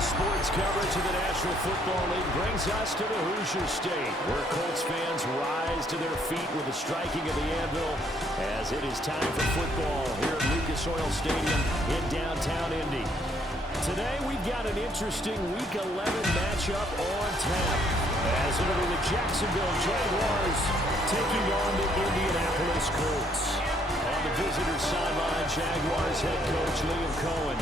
Sports coverage of the National Football League brings us to the Hoosier State, where Colts fans rise to their feet with the striking of the anvil as it is time for football here at Lucas Oil Stadium in downtown Indy. Today we've got an interesting Week 11 matchup on tap, as it'll be the Jacksonville Jaguars taking on the Indianapolis Colts. On the visitors' sideline, Jaguars head coach Liam Cohen.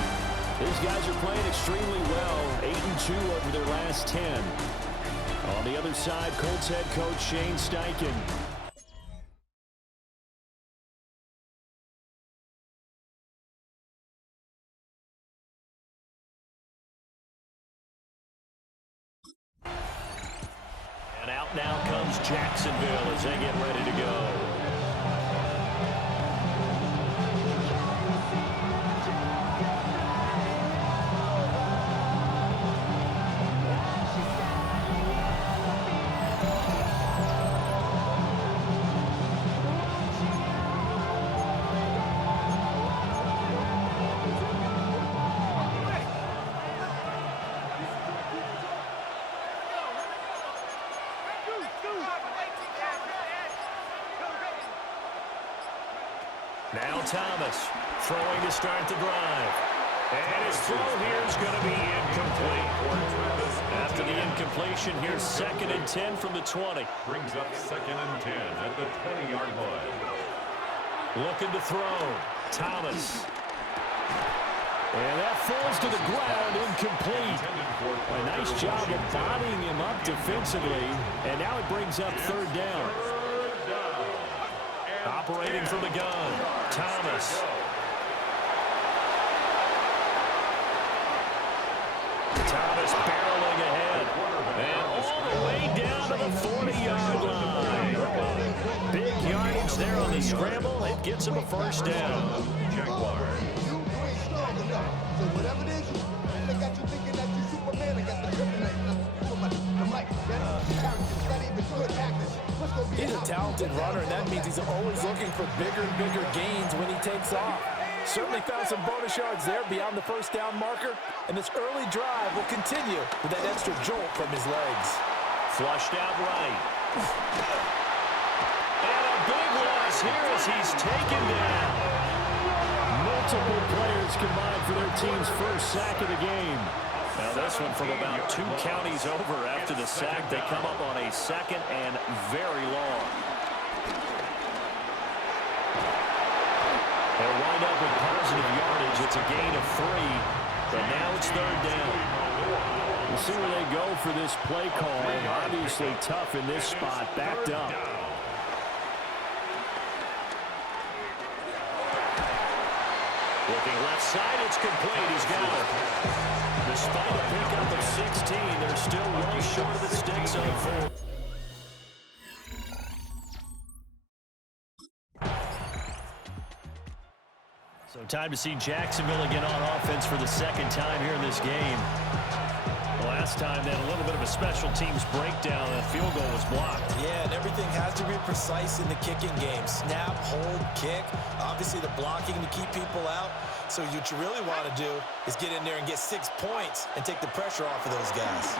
These guys are playing extremely well, 8-2 over their last 10. On the other side, Colts head coach Shane Steichen. And out now comes Jacksonville as they get ready to go. Now Thomas throwing to start the drive. And his throw here is going to be incomplete. After the incompletion, here's 2nd and 10 from the 20. Brings up 2nd and 10 at the 20-yard line. Looking to throw. Thomas. And that falls to the ground, incomplete. A nice job of bodying him up defensively. And now it brings up 3rd down. Operating from the gun, Thomas. Thomas barreling ahead. And all the way down to the 40-yard line. Big yardage there on the scramble. It gets him a 1st down. Jaguars. So whatever it is, they got you thinking that you Superman. I got the He's a talented runner, and that means he's always looking for bigger and bigger gains when he takes off. Certainly found some bonus yards there beyond the 1st down marker, and this early drive will continue with that extra jolt from his legs. Flushed out right. And a big loss here as he's taken down. Multiple players combined for their team's 1st sack of the game. Now this one from about 2 counties over after the sack. They come up on a 2nd and very long. They'll wind up with positive yardage. It's a gain of 3, but now it's 3rd down. We'll see where they go for this play call. Obviously tough in this spot, backed up. Looking left side, it's complete. He's got it. Despite a pickup of 16, they're still well short of the sticks on 4. So time to see Jacksonville again on offense for the 2nd time here in this game. Last time they had a little bit of a special teams breakdown and a field goal was blocked. Yeah, and everything has to be precise in the kicking game. Snap, hold, kick. Obviously the blocking to keep people out. So what you really want to do is get in there and get 6 points and take the pressure off of those guys.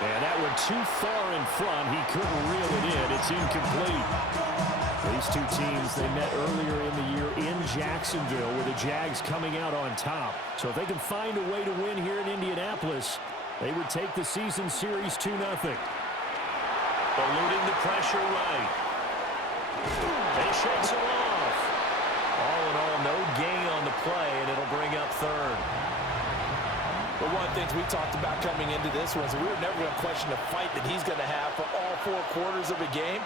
And that went too far in front. He couldn't reel it in. It's incomplete. These two teams, they met earlier in the year in Jacksonville with the Jags coming out on top. So if they can find a way to win here in Indianapolis, they would take the season series 2-0. Eluding the pressure right. And he shakes it off. All in all, no gain on the play, and it'll bring up 3rd. But one of the things we talked about coming into this was we were never going to question the fight that he's going to have for all 4 quarters of a game.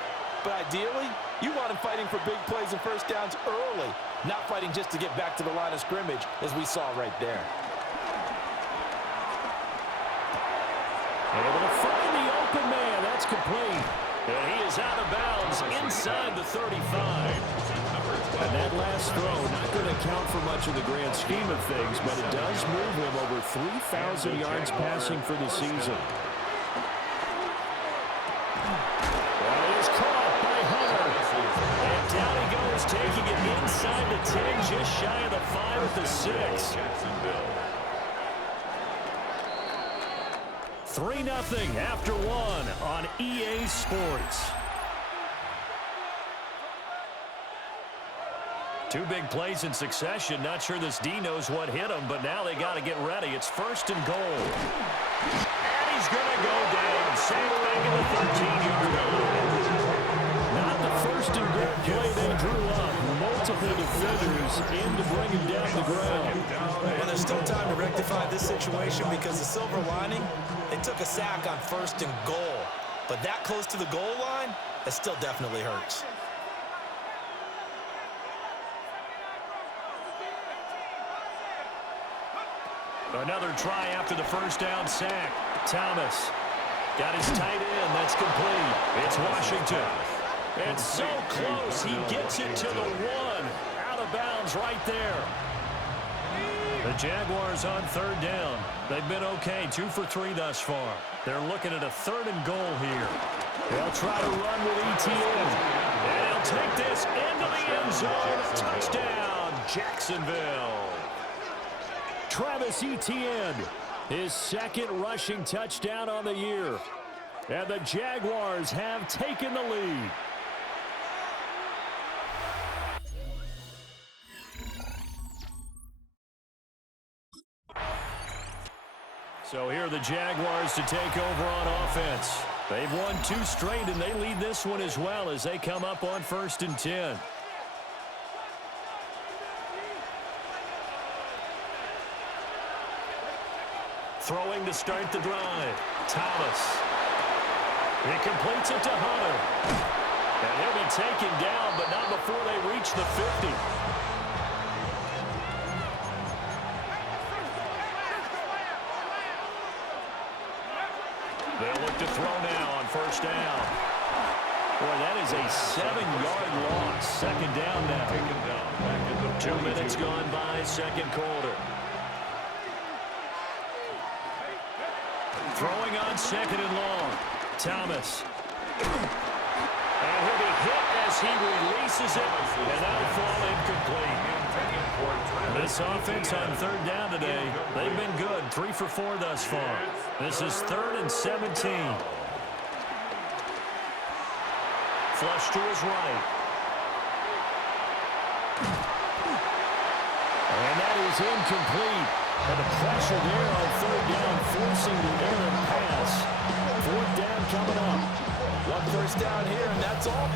But ideally, you want him fighting for big plays and 1st downs early, not fighting just to get back to the line of scrimmage, as we saw right there. Able to find the open man. That's complete. And he is out of bounds inside the 35. And that last throw, not going to count for much in the grand scheme of things, but it does move him over 3,000 yards passing for the season. That is caught by Hunter. And down he goes, taking it inside the 10, just just shy of the 5 at the 6. 3-0 after 1 on EA Sports. Two big plays in succession. Not sure this D knows what hit him, but now they got to get ready. It's 1st and goal. And he's going to go down. Sandbag in the 13-yard line. Not the 1st and goal play they drew up. Multiple defenders in to bring him down the ground. And there's still time to rectify this situation because the silver lining, they took a sack on 1st and goal. But that close to the goal line, that still definitely hurts. Another try after the 1st down sack. Thomas got his tight end. That's complete. It's Washington. It's so close. He gets it to the 1. Out of bounds right there. The Jaguars on 3rd down. They've been okay. 2 for 3 thus far. They're looking at a 3rd and goal here. They'll try to run with Etienne. And he'll take this into the end zone. Touchdown, Jacksonville. Travis Etienne, his 2nd rushing touchdown on the year. And the Jaguars have taken the lead. So here are the Jaguars to take over on offense. They've won 2 straight, and they lead this one as well as they come up on 1st and 10. Throwing to start the drive. Thomas. He completes it to Hunter. And he'll be taken down, but not before they reach the 50. They'll look to throw now on 1st down. Boy, that is a 7-yard loss. 2nd down now. 2 minutes gone by, 2nd quarter. Throwing on 2nd and long. Thomas. And he'll be hit as he releases it. And that'll fall incomplete. This offense on 3rd down today, they've been good. 3 for 4 thus far. This is 3rd and 17. Flush to his right. And that is incomplete. And the pressure there on 3rd down, forcing the errant pass. 4th down coming up. 1 first down here, and that's all.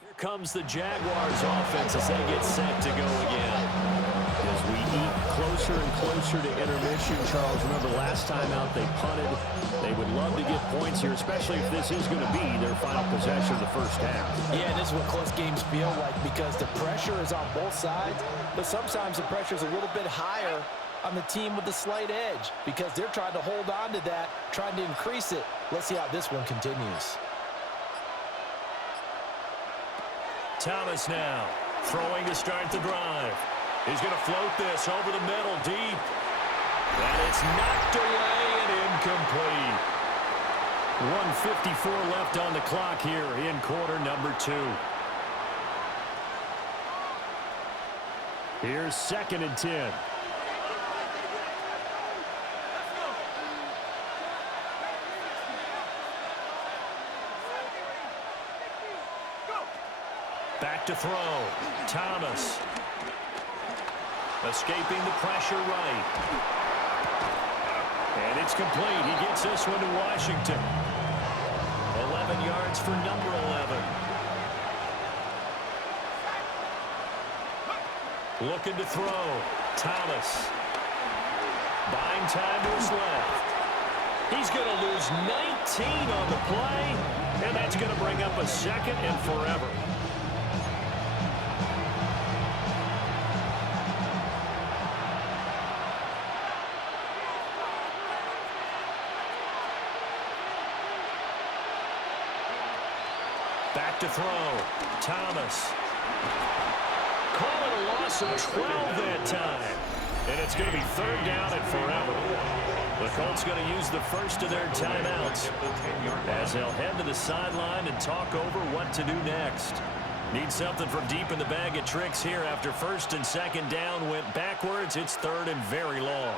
Here comes the Jaguars offense as they get set to go again. As we eat closer and closer to intermission, Charles, remember last time out they punted. They would love to get points here, especially if this is going to be their final possession of the 1st half. Yeah, this is what close games feel like because the pressure is on both sides, but sometimes the pressure is a little bit higher on the team with the slight edge because they're trying to hold on to that, trying to increase it. Let's see how this one continues. Thomas now throwing to start the drive. He's going to float this over the middle deep. And it's knocked away and incomplete. 1:54 left on the clock here in quarter number 2. Here's 2nd and 10. Back to throw. Thomas. Escaping the pressure right. And it's complete. He gets this one to Washington. 11 yards for number 11. Looking to throw. Thomas. Buying time to his left. He's going to lose 19 on the play. And that's going to bring up a 2nd and forever. Back to throw. Thomas. Call it a loss of 12 that time. And it's going to be third down and forever. The Colts going to use the first of their timeouts as they'll head to the sideline and talk over what to do next. Need something from deep in the bag of tricks here after first and second down went backwards. It's third and very long.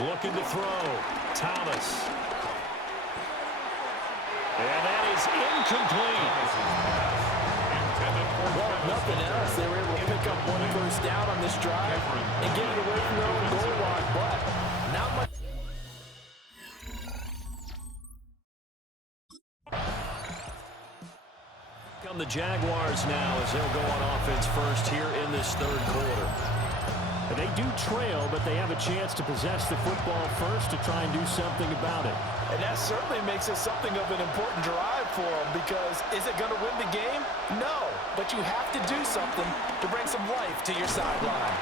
Looking to throw. Thomas. And that is incomplete. Well, if nothing else, they were able to pick up one first down on this drive and get it away from their own goal line, but not much. Come the Jaguars now as they'll go on offense first here in this third quarter. They do trail, but they have a chance to possess the football first to try and do something about it. And that certainly makes it something of an important drive for them, because is it going to win the game? No, but you have to do something to bring some life to your sideline.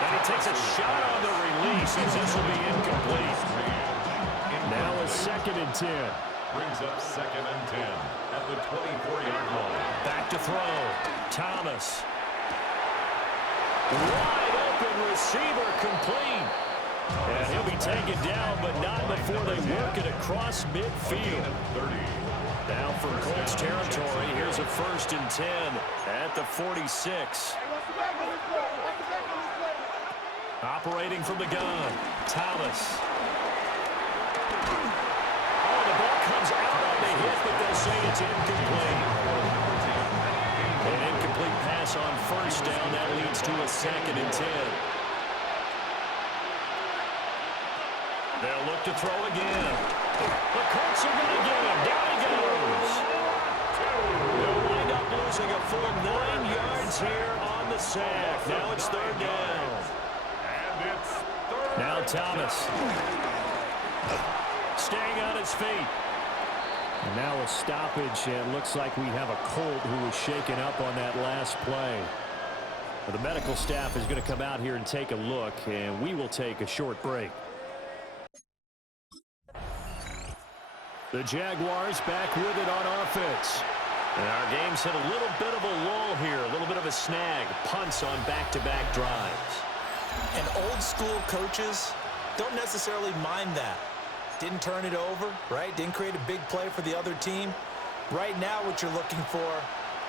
And he takes a shot on the release as this will be incomplete. Now a 2nd and 10. Brings up 2nd and 10 at the 24-yard line. Back to throw. Thomas. Wide open receiver complete. And he'll be taken down, but not before they work it across midfield. Down from Colts territory. Here's a 1st and 10 at the 46. Operating from the gun. Thomas. Oh, the ball comes out on the hit, but they'll say it's incomplete. An incomplete pass on first down. That leads to a 2nd and 10. They'll look to throw again. The Colts are going to get him. Down he goes. They'll wind up losing a full 9 yards here on the sack. Now it's 3rd down. And it's 3rd. Now Thomas. Staying on his feet. And now a stoppage, and looks like we have a Colt who was shaken up on that last play. Well, the medical staff is going to come out here and take a look, and we will take a short break. The Jaguars back with it on offense. And our game's hit a little bit of a lull here, a little bit of a snag. Punts on back-to-back drives. And old-school coaches don't necessarily mind that. Didn't turn it over, right? Didn't create a big play for the other team. Right now what you're looking for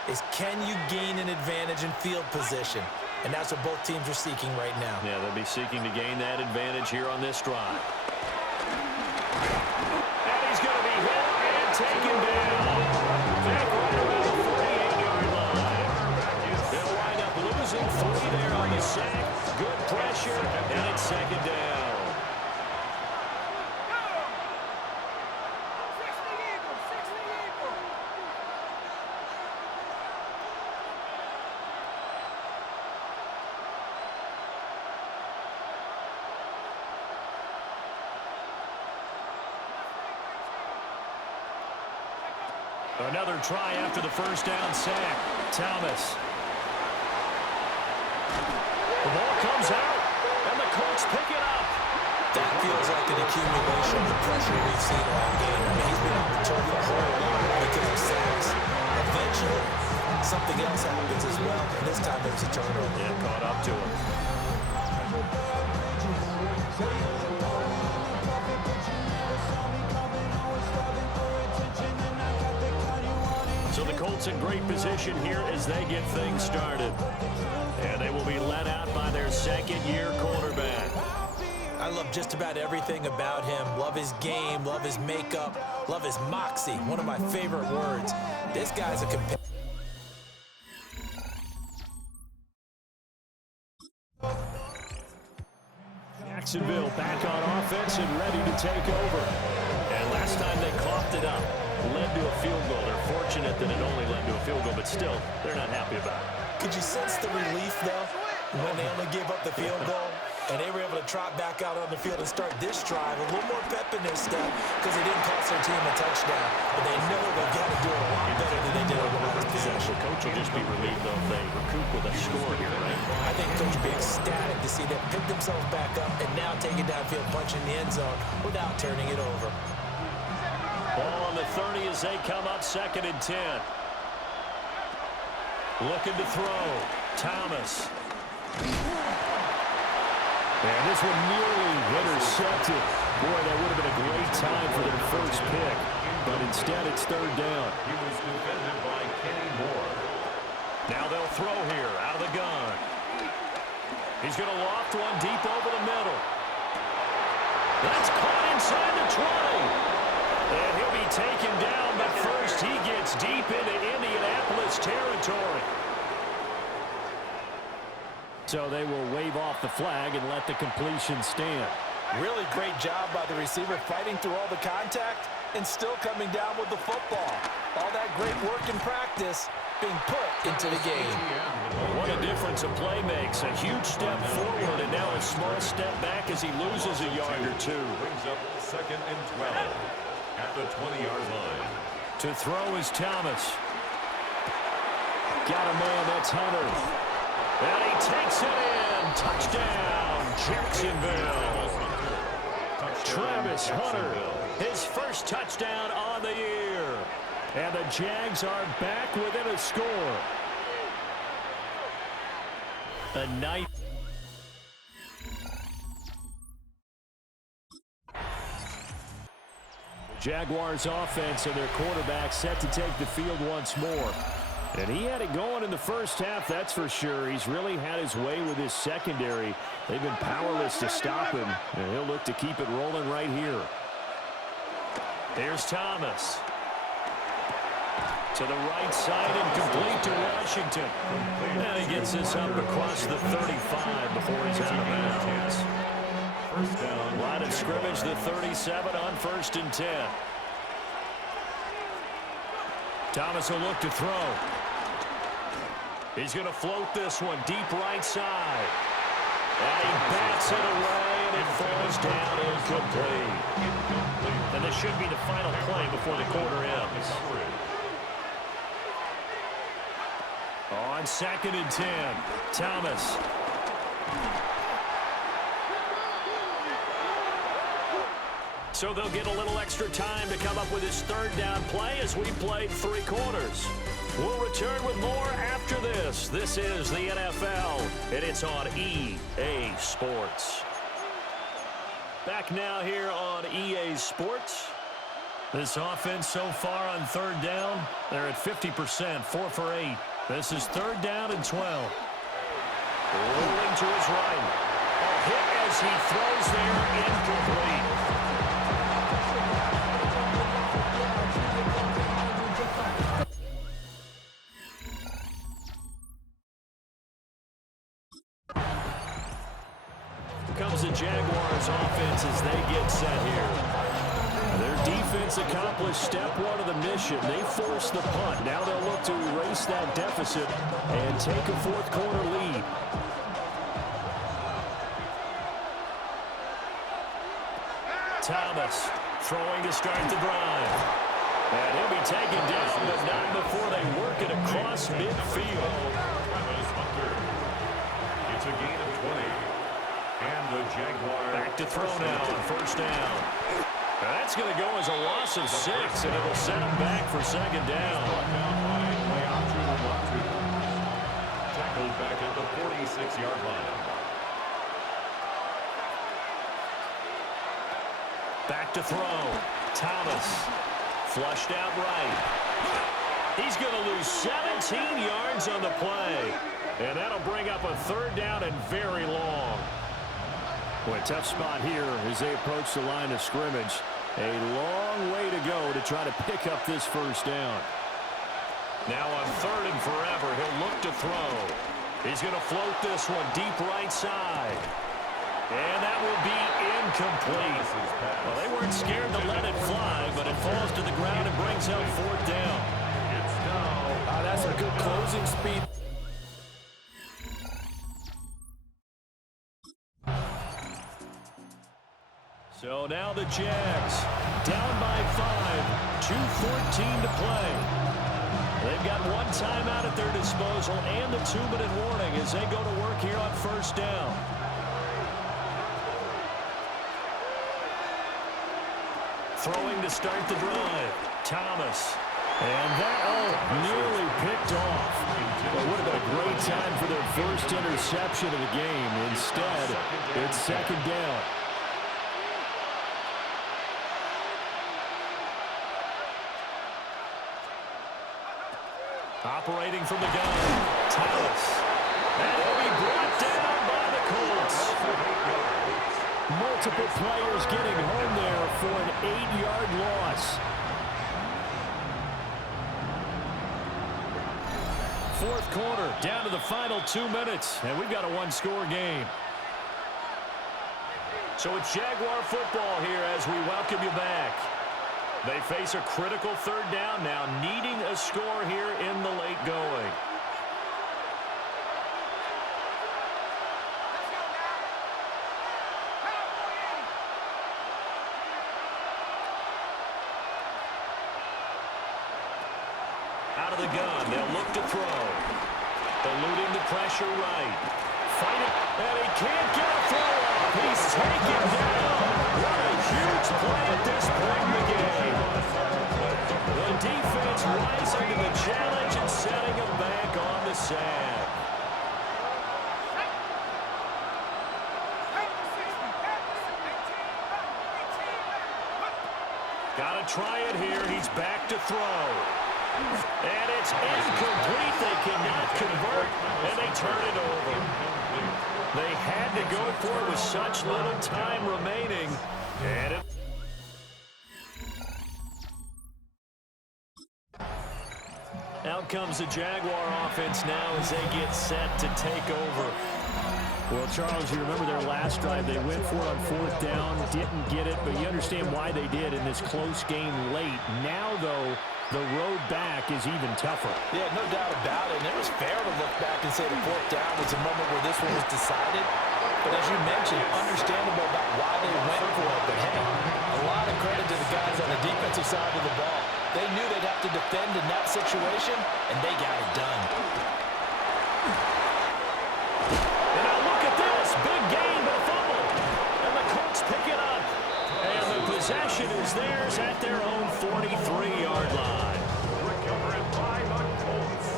is, can you gain an advantage in field position? And that's what both teams are seeking right now. Yeah, they'll be seeking to gain that advantage here on this drive. And he's going to be hit and taken down. Back right around the 48-yard line. They'll wind up losing 3 there on the sack. Good pressure, and it's 2nd down. Another try after the first down sack. Thomas. The ball comes out, and the Colts pick it up. That feels like an accumulation of the pressure we've seen all game. I mean, he's been on the turf a whole lot because of sacks. Eventually, something else happens as well, and this time there's a turnover. Yeah, caught up to him. So the Colts in great position here as they get things started. And they will be led out by their 2nd-year quarterback. I love just about everything about him. Love his game, love his makeup, love his moxie. One of my favorite words. This guy's a competitor. Jacksonville back on offense and ready to take over. And last time they coughed it up, led to a field goal. They're fortunate that it only led to a field goal, but still, they're not happy about it. Could you sense the relief, though, when they only gave up the field goal? And they were able to trot back out on the field and start this drive. A little more pep in their step because they didn't cost their team a touchdown. But they know they've got to do it a lot better than they did on the last possession. The coach will just be relieved, though, if they recoup with a score here, right? I think Coach will be ecstatic to see them pick themselves back up and now take it downfield, punch in the end zone without turning it over. Ball on the 30 as they come up 2nd and 10. Looking to throw. Thomas. And this one nearly intercepted. Boy, that would have been a great time for their first pick. But instead, it's third down. He was defended by Kenny Moore. Now they'll throw here out of the gun. He's going to loft one deep over the middle. That's caught inside the 20. And he'll be taken down, but first he gets deep into Indianapolis territory. So they will wave off the flag and let the completion stand. Really great job by the receiver fighting through all the contact and still coming down with the football. All that great work in practice being put into the game. What a difference a play makes. A huge step forward and now a small step back as he loses a yard or two. Brings up 2nd and 12 at the 20-yard line. To throw is Thomas. Got a man, that's Hunter. And he takes it in. Touchdown, Jacksonville. Travis Hunter, his first touchdown on the year. And the Jags are back within a score. A night. Jaguars offense and their quarterback set to take the field once more. And he had it going in the first half, that's for sure. He's really had his way with his secondary. They've been powerless to stop him, and he'll look to keep it rolling right here. Here's Thomas. To the right side and complete to Washington. And he gets this up across the 35 before he's out of bounds. First down. Line of scrimmage, the 37 on 1st and 10. Thomas will look to throw. He's going to float this one deep right side. And he bats it away, and it falls down incomplete. And this should be the final play before the quarter ends. On 2nd and 10, Thomas. So they'll get a little extra time to come up with his third down play as we played 3 quarters. We'll return with more after this. This is the NFL, and it's on EA Sports. Back now here on EA Sports. This offense so far on third down, they're at 50%, 4 for 8. This is 3rd down and 12. Rolling to his right. A hit as he throws there, incomplete. Comes the Jaguars offense as they get set here. Their defense accomplished step 1 of the mission. They forced the punt. Now they'll look to erase that deficit and take a 4th quarter lead. Thomas throwing to start the drive. And he'll be taken down, but not before they work it across midfield. It's a gain of 20. And the Jaguars back to throw now on 1st down. That's going to go as a loss of 6, and it'll set him back for 2nd down. Tackled back at the 46-yard line. Back to throw. Thomas. Flushed out right. He's going to lose 17 yards on the play. And that'll bring up a 3rd down and very long. Boy, tough spot here as they approach the line of scrimmage. A long way to go to try to pick up this 1st down. Now on 3rd and forever, he'll look to throw. He's going to float this one deep right side. And that will be incomplete. Well, they weren't scared to let it fly, but it falls to the ground and brings up 4th down. It's now. That's a good closing speed. So now the Jags down by 5, 2:14 to play. They've got 1 timeout at their disposal and a 2-minute warning as they go to work here on 1st down. Throwing to start the drive. Thomas. And that, nearly picked off. Well, would have been a great time for their first interception of the game. Instead, it's second down. Operating from the gun, Tallis. And he'll be brought down by the Colts. Multiple players getting home there for an 8-yard loss. Fourth quarter, down to the final 2 minutes, and we've got a one-score game. So it's Jaguar football here as we welcome you back. They face a critical third down now, needing a score here in the late going. Out of the gun, they'll look to throw. Eluding the pressure right. Fighting, and he can't get a throw off. He's taken down. What a huge play at this point in the game. The defense rising to the challenge and setting him back on the sack. Got to try it here. He's back to throw. And it's incomplete. They cannot convert, and they turn it over. They had to go for it with such little time remaining. And out comes the Jaguar offense now as they get set to take over. Well, Charles, you remember their last drive. They went for it on fourth down, didn't get it, but you understand why they did in this close game late. Now, though, the road back is even tougher. Yeah, no doubt about it. And it was fair to look back and say the fourth down was a moment where this one was decided. But as you mentioned, understandable about why they went for it. But hey, a lot of credit to the guys on the defensive side of the ball. They knew they'd have to defend in that situation, and they got it done. And now look at this. Big gain, but a fumble. And the Colts pick it up. And the possession is theirs at their own 43-yard line. Recovered by the Colts.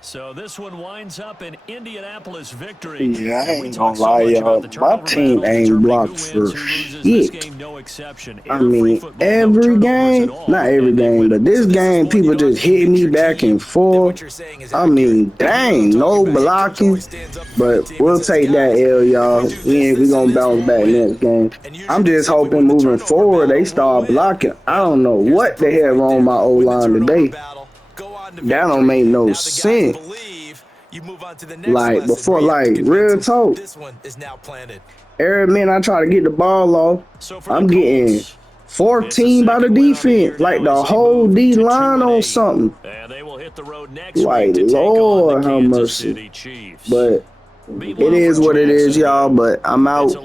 So this one winds up an Indianapolis victory. Yeah, I ain't gonna lie, y'all. My team ain't blocked for shit. I mean, every game, not every game, but this game, people just hit me back and forth. I mean, dang, no blocking. But we'll take that L, y'all. We gonna bounce back next game. I'm just hoping moving forward they start blocking. I don't know what the hell wrong with my O-line today. That don't make no sense. Like, before, like, real talk. Every minute I try to get the ball off, I'm getting 14 by the defense. Like, the whole D-line on something. Like, Lord have mercy. But it is what it is, y'all. But I'm out.